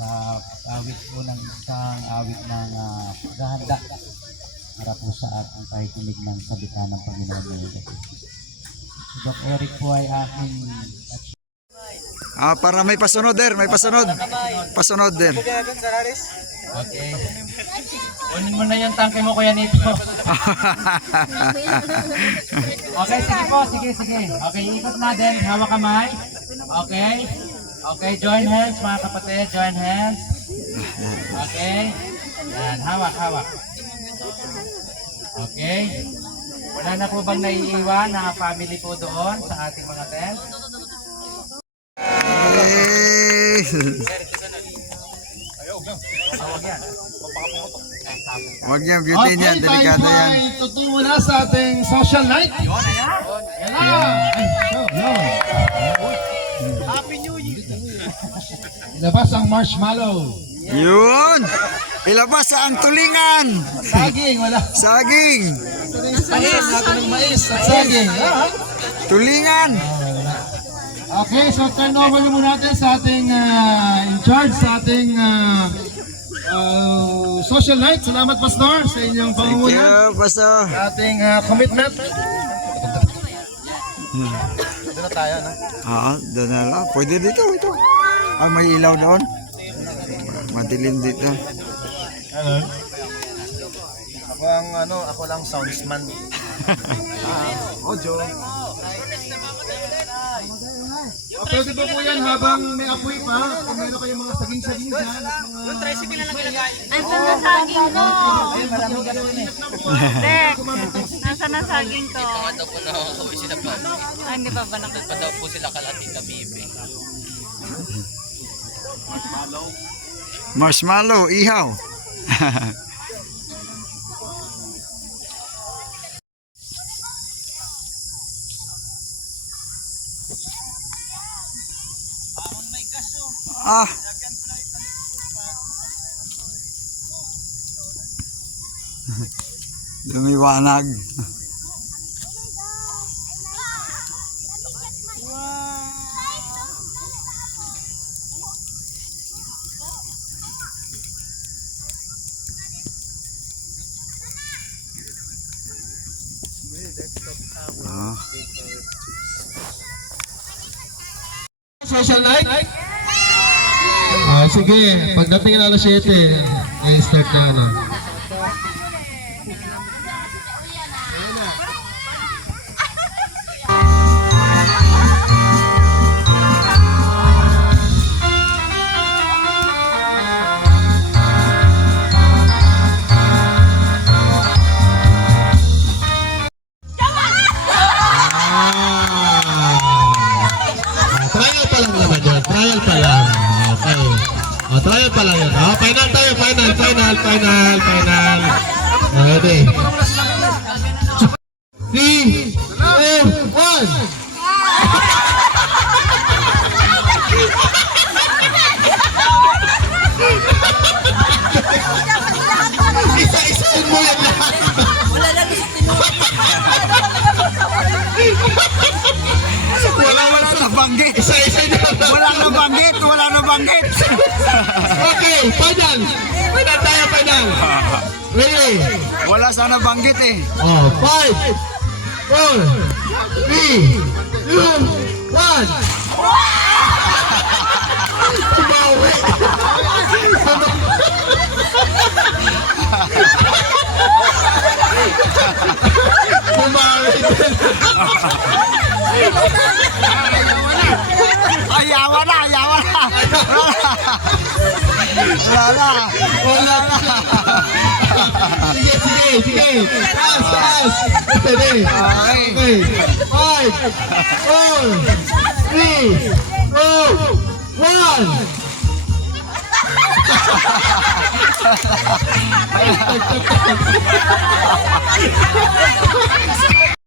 sa awit po ng isang awit ng paghahanda para po sa ating pakikinig ng salita ng Panginoon ngayon. Si Doc Eric po ay aking Para may pasunod der, may pasunod. Pasunod der. okay. Kunin mo na yung tangke mo, Kuya Nito. Okay, sige po, sige. Okay, ikot natin, hawak kamay. Okay. Okay, join hands mga kapatid, join hands. Okay. Yan, hawak. Okay. Wala na po bang naiiwan na family po doon sa ating mga tent? Huwag yan, beauty niyan, delikado yan. Okay, tutungo na sa ating social night. Yan na. Happy New Year. Ilabas ang marshmallow. Yun! Ilabas ang tulingan! Saging, wala. Saging! Mais, natin ng mais at saging. Tulingan! Okay, so turn over muna natin sa ating in charge sa ating social night. Salamat, Pastor, sa inyong Thank pangunguna. you, Pastor. Sa ating commitment. Dito na tayo, no? Doon na lang. Pwede dito, ito. May ilaw doon. Madilim dito. Ano? Ako lang soundsman. Audio. Pwede ba po yan habang may apoy pa? Kung meron kayong mga saging-saging dyan at mga... Yung tricycle na lang ilagay. Nasaan na saging ko? Ay, maraming gano'n eh. Dek, nasaan na saging ko? Daw po nakakauwi sila pa. Ah, hindi ba nakakauwi? Pa daw po sila kalating Bibi. Marshmallow, ihaw. Lumiwanag. Social night? Sige, pagdating ng alas 7, start na ano. Trial pa lang naman yun. Trial pa lang. Okay. Trial pa lang yun. Final tayo. Final. Ready? 3, 2, 1. Isa-isain mo yan lahat. Wala nabanggit. Isa-isa nyo lang. Wala nabanggit. Okay, final tayo, final. Ready? Wala sana banggit eh. 5, 4, 3, 2, 1. Tumawi. Tumawi. Ayawa na. Wala na. Sige. Pass. Steady. Okay. 5, 4, 3, 2, 1.